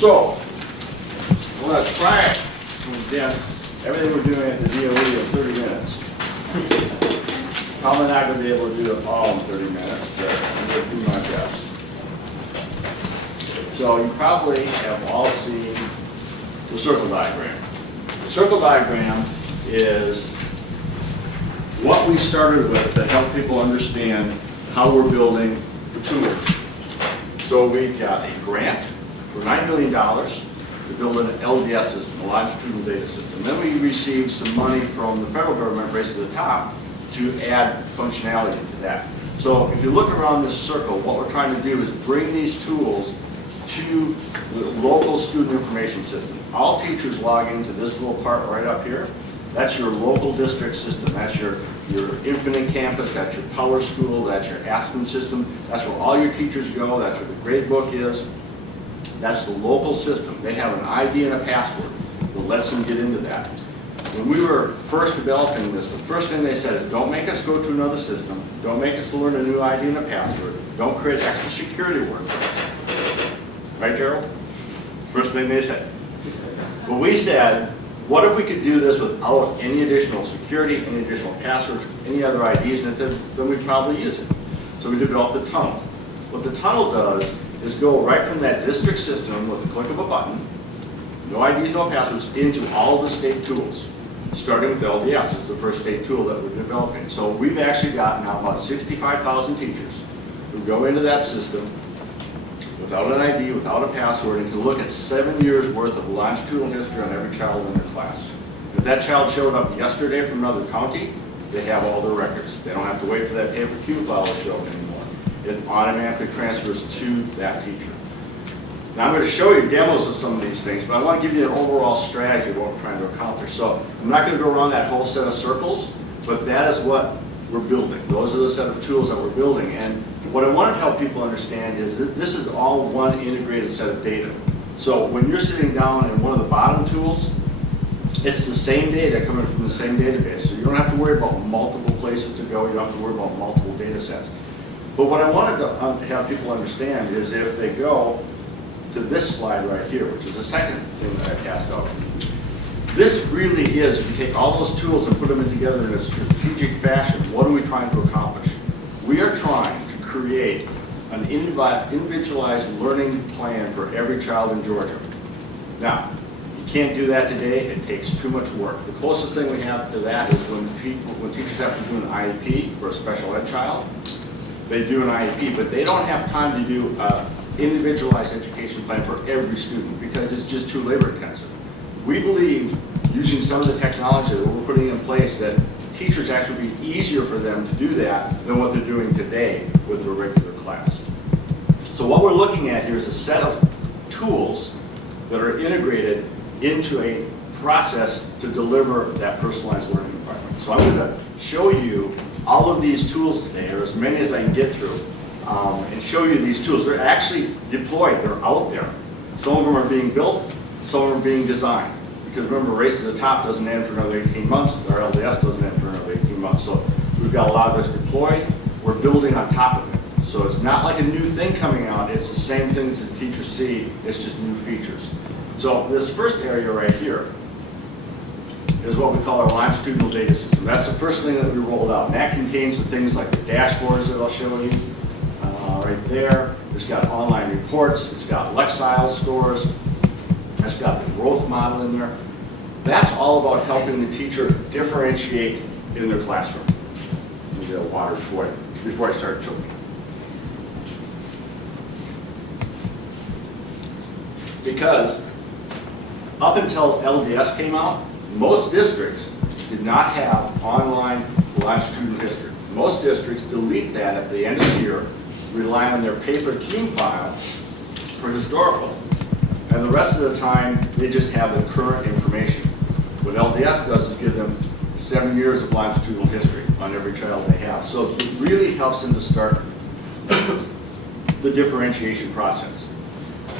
So, we're going to try to condense everything we're doing at the DOE in 30 minutes. Probably not going to be able to do it all in 30 minutes, but I'm going to do my best. So you probably have all seen the circle diagram. The circle diagram is what we started with to help people understand how we're building the tools. So we got a grant for $9 million to build an LDS system, a longitudinal data system. Then we received some money from the federal government, race to the top, to add functionality to that. So if you look around this circle, what we're trying to do is bring these tools to the local student information system. All teachers log into this little part right up here. That's your local district system. That's your Infinite Campus, that's your Power School, that's your Aspen system. That's where all your teachers go. That's where the grade book is. That's the local system. They have an ID and a password that lets them get into that. When we were first developing this, the first thing they said is don't make us go to another system. Don't make us learn a new ID and a password. Don't create extra security work for us. Right, Gerald? First thing they said. But we said, what if we could do this without any additional security, any additional passwords, any other IDs? And they said, then we'd probably use it. So we developed the tunnel. What the tunnel does is go right from that district system with a click of a button, no IDs, no passwords, into all of the state tools. Starting with LDS, it's the first state tool that we're developing. So we've actually got now about 65,000 teachers who go into that system without an ID, without a password, and can look at 7 years worth of longitudinal history on every child in their class. If that child showed up yesterday from another county, they have all their records. They don't have to wait for that paper Q file to show up anymore. It automatically transfers to that teacher. Now I'm going to show you demos of some of these things, but I want to give you an overall strategy of what we're trying to accomplish. So I'm not going to go around that whole set of circles, but that is what we're building. Those are the set of tools that we're building. And what I want to help people understand is that this is all one integrated set of data. So when you're sitting down in one of the bottom tools, it's the same data coming from the same database. So you don't have to worry about multiple places to go. You don't have to worry about multiple data sets. But what I wanted to have people understand is if they go to this slide right here, which is the second thing that I cast out. This really is, if you take all those tools and put them together in a strategic fashion, what are we trying to accomplish? We are trying to create an individualized learning plan for every child in Georgia. Now, you can't do that today. It takes too much work. The closest thing we have to that is when teachers have to do an IEP for a special ed child. They do an IEP, but they don't have time to do an individualized education plan for every student because it's just too labor intensive. We believe, using some of the technology that we're putting in place, that teachers actually be easier for them to do that than what they're doing today with their regular class. So what we're looking at here is a set of tools that are integrated into a process to deliver that personalized learning environment. So I'm going to show you all of these tools today, or as many as I can get through, and show you these tools. They're actually deployed, they're out there. Some of them are being built, some of them are being designed. Because remember, Race to the Top doesn't end for another 18 months, our LDS doesn't end for another 18 months. So we've got a lot of this deployed, we're building on top of it. So it's not like a new thing coming out, it's the same things that teachers see, it's just new features. So this first area right here is what we call our longitudinal data system. That's the first thing that we rolled out. And that contains the things like the dashboards that I'll show you right there. It's got online reports, it's got Lexile scores, it's got the growth model in there. That's all about helping the teacher differentiate in their classroom. Let me get a water before I start choking. Because up until LDS came out, most districts did not have online longitudinal history. Most districts delete that at the end of the year, rely on their paper Q file for historical. And the rest of the time, they just have the current information. What LDS does is give them 7 years of longitudinal history on every child they have. So it really helps them to start the differentiation process.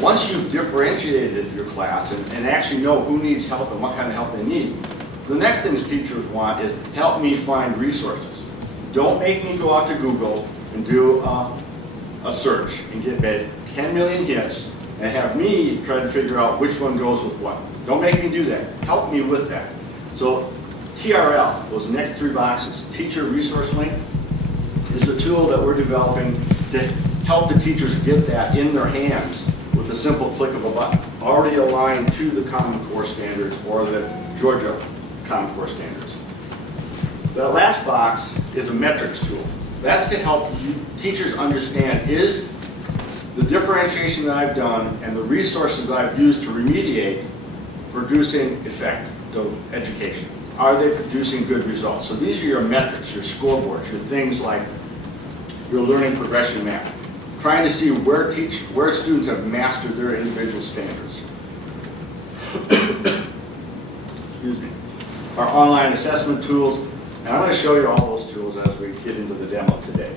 Once you've differentiated your class and actually know who needs help and what kind of help they need, the next things teachers want is help me find resources. Don't make me go out to Google and do a search and get 10 million hits and have me try to figure out which one goes with what. Don't make me do that. Help me with that. So TRL, those next 3 boxes, Teacher Resource Link, is the tool that we're developing to help the teachers get that in their hands with a simple click of a button, already aligned to the Common Core standards or the Georgia Common Core standards. That last box is a metrics tool. That's to help teachers understand, is the differentiation that I've done and the resources that I've used to remediate producing effective education? Are they producing good results? So these are your metrics, your scoreboards, your things like your learning progression map, trying to see where students have mastered their individual standards. Excuse me. Our online assessment tools, and I'm going to show you all those tools as we get into the demo today.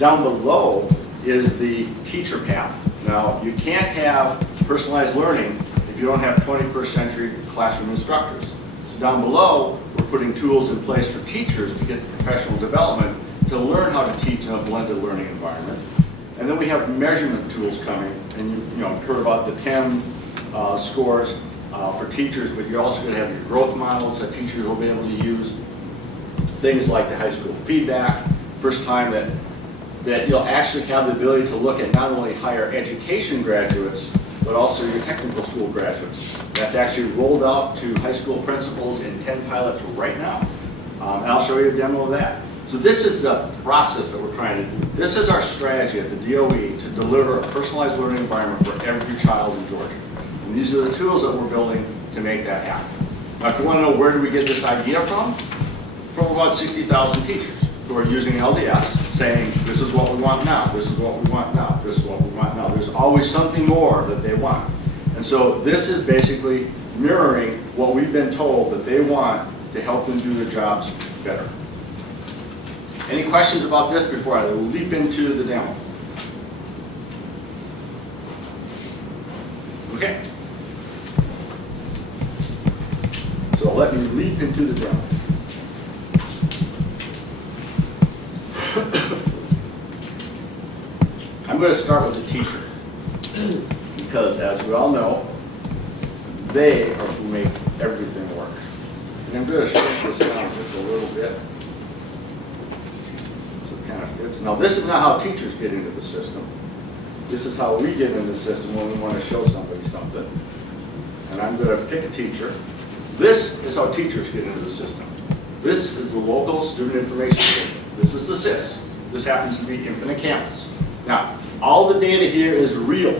Down below is the teacher path. Now, you can't have personalized learning if you don't have 21st century classroom instructors. So down below, we're putting tools in place for teachers to get the professional development to learn how to teach in a blended learning environment. And then we have measurement tools coming, and you know, heard about the 10 scores for teachers, but you're also going to have your growth models that teachers will be able to use. Things like the high school feedback, first time that you'll actually have the ability to look at not only higher education graduates, but also your technical school graduates. That's actually rolled out to high school principals in 10 pilots right now. And I'll show you a demo of that. So this is the process that we're trying to do. This is our strategy at the DOE to deliver a personalized learning environment for every child in Georgia. And these are the tools that we're building to make that happen. Now, if you want to know where do we get this idea from about 60,000 teachers who are using LDS, saying, this is what we want now, this is what we want now, this is what we want now. There's always something more that they want. And so this is basically mirroring what we've been told that they want to help them do their jobs better. Any questions about this before I leap into the demo? Okay. So let me leap into the demo. I'm going to start with the teacher, because as we all know, they are who make everything work. And I'm going to shrink this down just a little bit so it kind of fits. Now, this is not how teachers get into the system. This is how we get into the system when we want to show somebody something. And I'm going to pick a teacher. This is how teachers get into the system. This is the local student information system. This is the SIS. This happens to be Infinite Campus. Now, all the data here is real,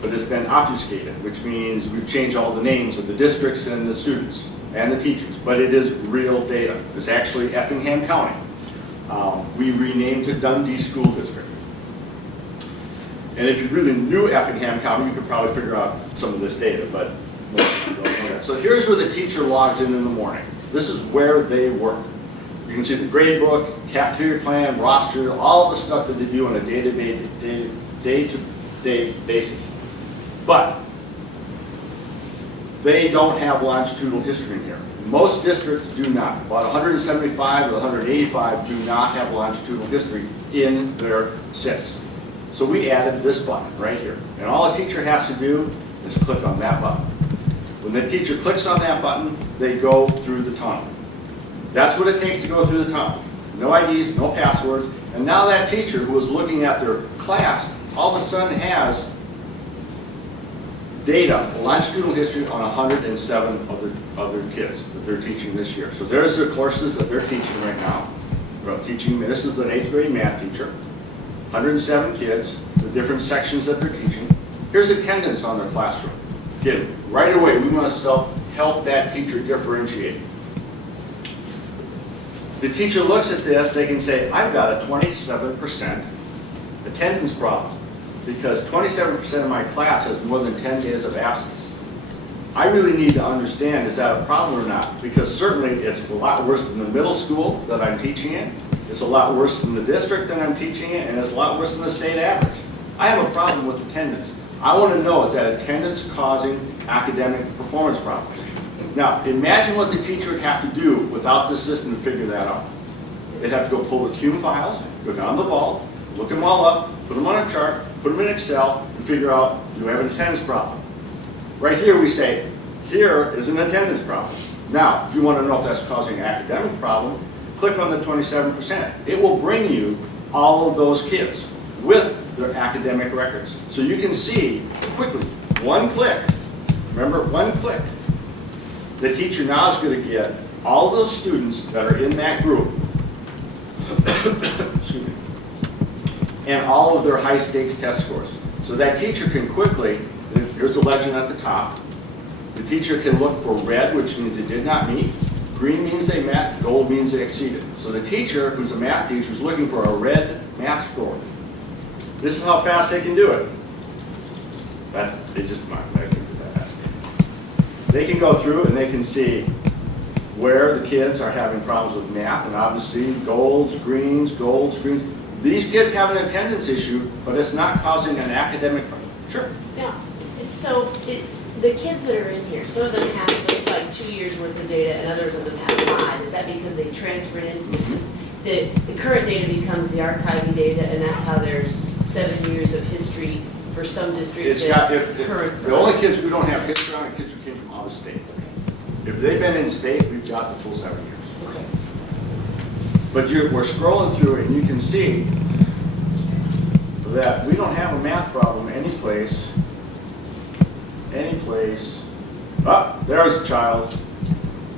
but it's been obfuscated, which means we've changed all the names of the districts and the students and the teachers, but it is real data. It's actually Effingham County. We renamed to Dundee School District. And if you really knew Effingham County, you could probably figure out some of this data, but most people don't know that. So here's where the teacher logs in the morning. This is where they work. You can see the grade book, cafeteria plan, roster, all the stuff that they do on a day-to-day basis. But they don't have longitudinal history in here. Most districts do not. About 175 or 185 do not have longitudinal history in their SIS. So we added this button right here. And all a teacher has to do is click on that button. When the teacher clicks on that button, they go through the tunnel. That's what it takes to go through the tunnel. No IDs, no passwords. And now that teacher who was looking at their class all of a sudden has data, longitudinal history on 107 of their kids that they're teaching this year. So there's the courses that they're teaching right now. This is an 8th grade math teacher. 107 kids, the different sections that they're teaching. Here's attendance on their classroom. Again, right away, we must help that teacher differentiate. The teacher looks at this, they can say, I've got a 27% attendance problem because 27% of my class has more than 10 days of absence. I really need to understand, is that a problem or not? Because certainly it's a lot worse than the middle school that I'm teaching in, it's a lot worse than the district that I'm teaching in, and it's a lot worse than the state average. I have a problem with attendance. I want to know, is that attendance causing academic performance problems? Now, imagine what the teacher would have to do without this system to figure that out. They'd have to go pull the CUME files, go down the vault, look them all up, put them on a chart, put them in Excel, and figure out Do we have an attendance problem? Right here we say, here is an attendance problem. Now, if you want to know if that's causing an academic problem, click on the 27%. It will bring you all of those kids with their academic records. So you can see quickly, one click, remember, one click, the teacher now is going to get all those students that are in that group, excuse me, and all of their high stakes test scores. So that teacher can quickly, here's a legend at the top, the teacher can look for red, which means they did not meet, green means they met, gold means they exceeded. So the teacher, who's a math teacher, is looking for a red math score. This is how fast they can do it. They just not that. They can go through and they can see where the kids are having problems with math, and obviously golds, greens. These kids have an attendance issue, but it's not causing an academic problem. Sure. Yeah. So the kids that are in here, some of them have things like 2 years worth of data, and others of them have 5. Is that because they transferred into the system? The current data becomes the archiving data, and that's how there's 7 years of history for some districts. The only kids we don't have history on are kids who came from out of state. Okay. If they've been in state, we've got the full 7 years. Okay. But we're scrolling through and you can see that we don't have a math problem any place. Oh, there's a child.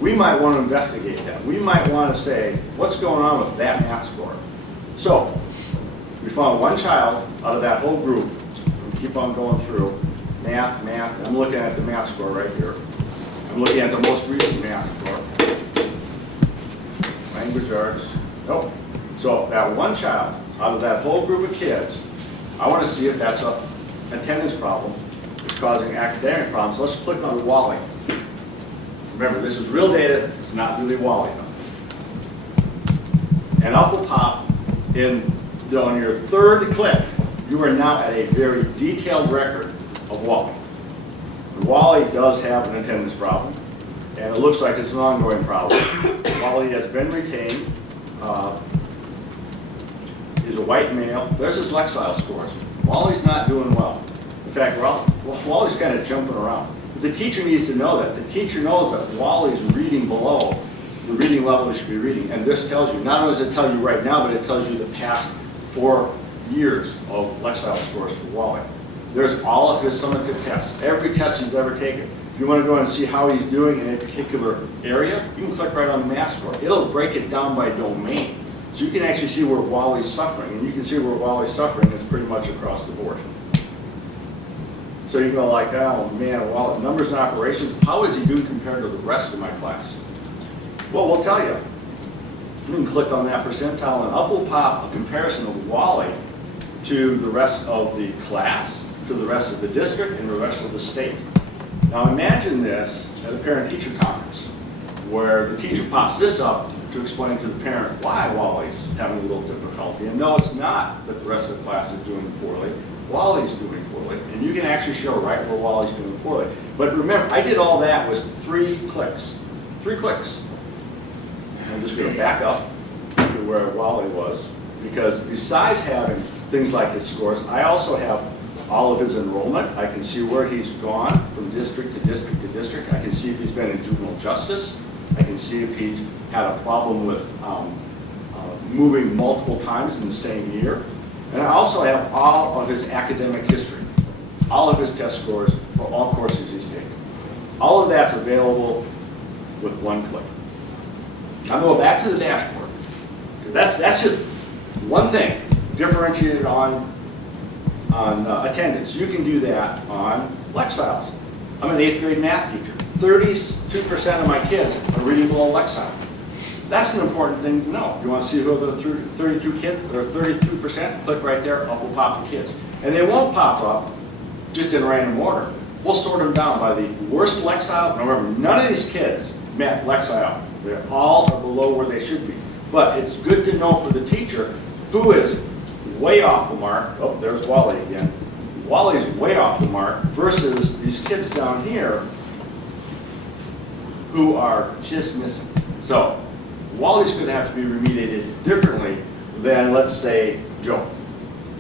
We might want to investigate that. We might want to say, what's going on with that math score? So, we found one child out of that whole group. We keep on going through. Math. I'm looking at the math score right here. I'm looking at the most recent math score. Language arts. Nope. So, that one child out of that whole group of kids, I want to see if that's an attendance problem. It's causing academic problems. Let's click on Wally. Remember, this is real data. It's not really Wally though. And up will pop on your third click. You are now at a very detailed record of Wally. And Wally does have an attendance problem, and it looks like it's an ongoing problem. Wally has been retained. He's a white male. There's his Lexile scores. Wally's not doing well. In fact, Wally's kind of jumping around. But the teacher needs to know that. The teacher knows that Wally's reading below the reading level he should be reading. And this tells you, not only does it tell you right now, but it tells you the past 4 years of Lexile scores for Wally. There's all of his summative tests, every test he's ever taken. If you want to go and see how he's doing in a particular area, you can click right on the math score. It'll break it down by domain. So you can actually see where Wally's suffering. And you can see where Wally's suffering is pretty much across the board. So you go like, oh man, well, numbers and operations, how is he doing compared to the rest of my class? Well, we'll tell you. You can click on that percentile and up will pop a comparison of Wally to the rest of the class, to the rest of the district, and the rest of the state. Now imagine this at a parent-teacher conference, where the teacher pops this up to explain to the parent why Wally's having a little difficulty. And no, it's not that the rest of the class is doing poorly. Wally's doing poorly, and you can actually show right where Wally's doing poorly. But remember, I did all that with 3 clicks. 3 clicks. And I'm just going to back up to where Wally was, because besides having things like his scores, I also have all of his enrollment. I can see where he's gone from district to district to district. I can see if he's been in juvenile justice. I can see if he's had a problem with moving multiple times in the same year. And I also have all of his academic history, all of his test scores for all courses he's taken. All of that's available with one click. Now go back to the dashboard. That's just one thing differentiated on attendance. You can do that on Lexiles. I'm an 8th grade math teacher. 32% of my kids are reading below Lexile. That's an important thing to know. You want to see who the 32 kids, or 32%? Click right there, up will pop the kids. And they won't pop up just in random order. We'll sort them down by the worst Lexile. Now remember, none of these kids met Lexile. They're all below where they should be. But it's good to know for the teacher who is way off the mark. Oh, there's Wally again. Wally's way off the mark versus these kids down here who are just missing. So Wally's going to have to be remediated differently than, let's say, Joe,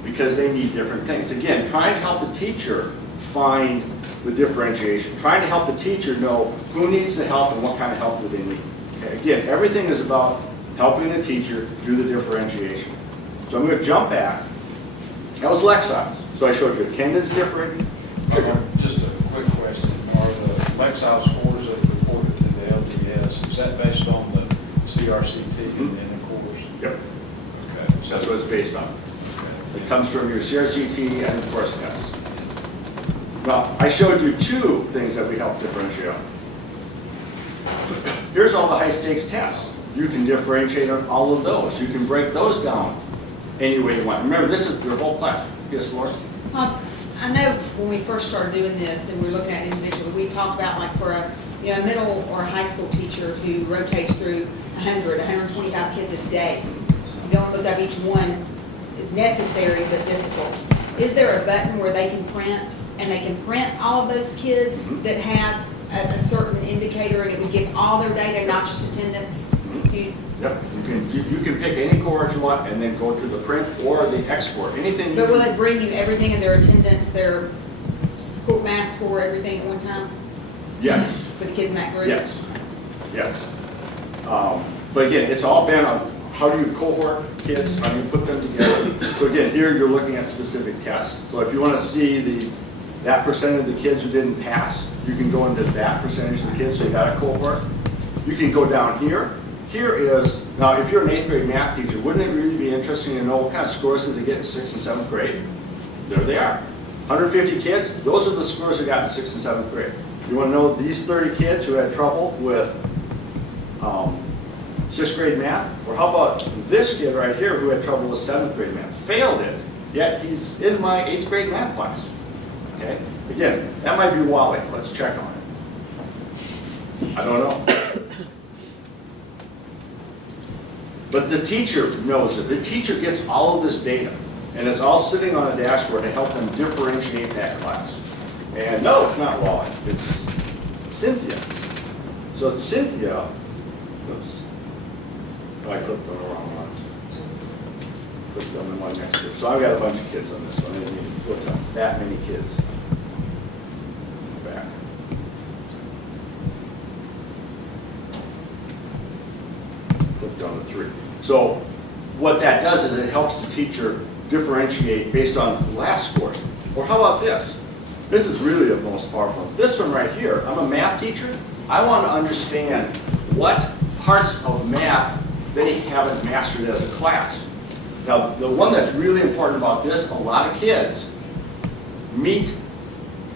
because they need different things. Again, trying to help the teacher find the differentiation, trying to help the teacher know who needs the help and what kind of help do they need. Okay, again, everything is about helping the teacher do the differentiation. So I'm going to jump back. That was Lexile. So I showed you attendance different. Just a quick question. Are the Lexile scores that are reported to the LDS, is that based on the CRCT and the course? Yep. Okay. That's what it's based on. It comes from your CRCT and the course test. Now, I showed you two things that we help differentiate on. Here's all the high stakes tests. You can differentiate on all of those. You can break those down any way you want. Remember, this is your whole class. Yes, Laura? I know when we first started doing this and we were looking at individually, we talked about like for a middle or a high school teacher who rotates through 100, 125 kids a day. To go and look up each one is necessary but difficult. Is there a button where they can print and they can print all of those kids that have a certain indicator and it would give all their data, not just attendance? Yep. You can pick any cohort you want and then go to the print or the export. Anything. But will it bring you everything in their attendance, their school, math score, everything at one time? Yes. For the kids in that group? Yes. Yes. But again, it's all been on how do you cohort kids, how do you put them together. So again, here you're looking at specific tests. So if you want to see that percent of the kids who didn't pass, you can go into that percentage of the kids, so you got a cohort. You can go down here. Here is, now if you're an 8th grade math teacher, wouldn't it really be interesting to know what kind of scores did they get in 6th and 7th grade? There they are. 150 kids, those are the scores they got in 6th and 7th grade. You want to know these 30 kids who had trouble with 6th grade math? Or how about this kid right here who had trouble with 7th grade math? Failed it, yet he's in my 8th grade math class. Okay? Again, that might be Wally. Let's check on it. I don't know. But the teacher knows it. The teacher gets all of this data, and it's all sitting on a dashboard to help them differentiate that class. And no, it's not Wally. It's Cynthia. So Cynthia, oops, oh, I clicked on the wrong one. Clicked on the one next to it. So I've got a bunch of kids on this one. I didn't need to put that many kids. Back. Clicked on the 3. So what that does is it helps the teacher differentiate based on last scores. Or how about this? This is really the most powerful. This one right here, I'm a math teacher. I want to understand what parts of math they haven't mastered as a class. Now, the one that's really important about this, a lot of kids meet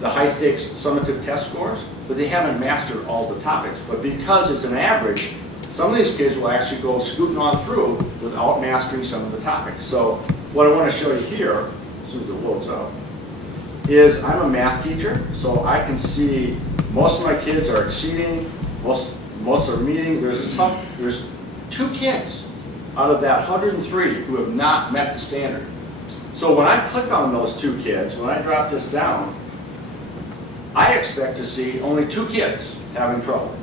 the high stakes summative test scores, but they haven't mastered all the topics. But because it's an average, some of these kids will actually go scooting on through without mastering some of the topics. So what I want to show you here, as soon as it loads up, is I'm a math teacher, so I can see most of my kids are exceeding, most are meeting. There's 2 kids out of that 103 who have not met the standard. So when I click on those 2 kids, when I drop this down, I expect to see only 2 kids having trouble.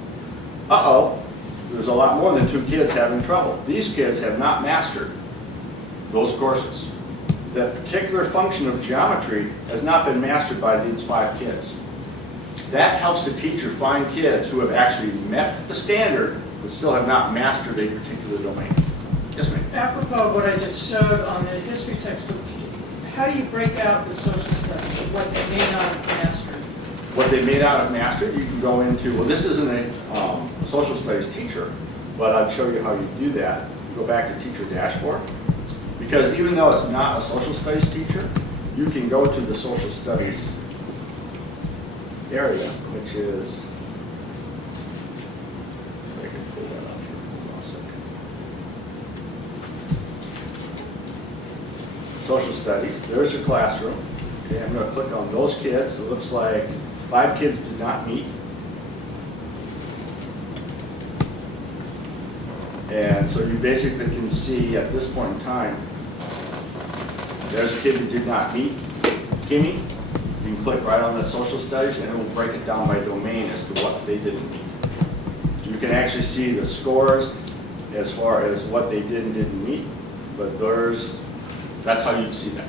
Uh-oh. There's a lot more than 2 kids having trouble. These kids have not mastered those courses. That particular function of geometry has not been mastered by these 5 kids. That helps the teacher find kids who have actually met the standard but still have not mastered a particular domain. Yes, ma'am. Apropos of what I just showed on the history textbook, how do you break out the social studies, what they may not have mastered? What they may not have mastered, you can go into, well, this isn't a social studies teacher, but I'll show you how you do that. You go back to teacher dashboard, because even though it's not a social studies teacher, you can go to the social studies area, which is, if I can pull that up here, hold on a second. Social studies, there's your classroom. Okay, I'm going to click on those kids. It looks like 5 kids did not meet. And so you basically can see at this point in time, there's a kid who did not meet, Kimmy. You can click right on the social studies and it will break it down by domain as to what they didn't meet. You can actually see the scores as far as what they did and didn't meet, but that's how you can see that.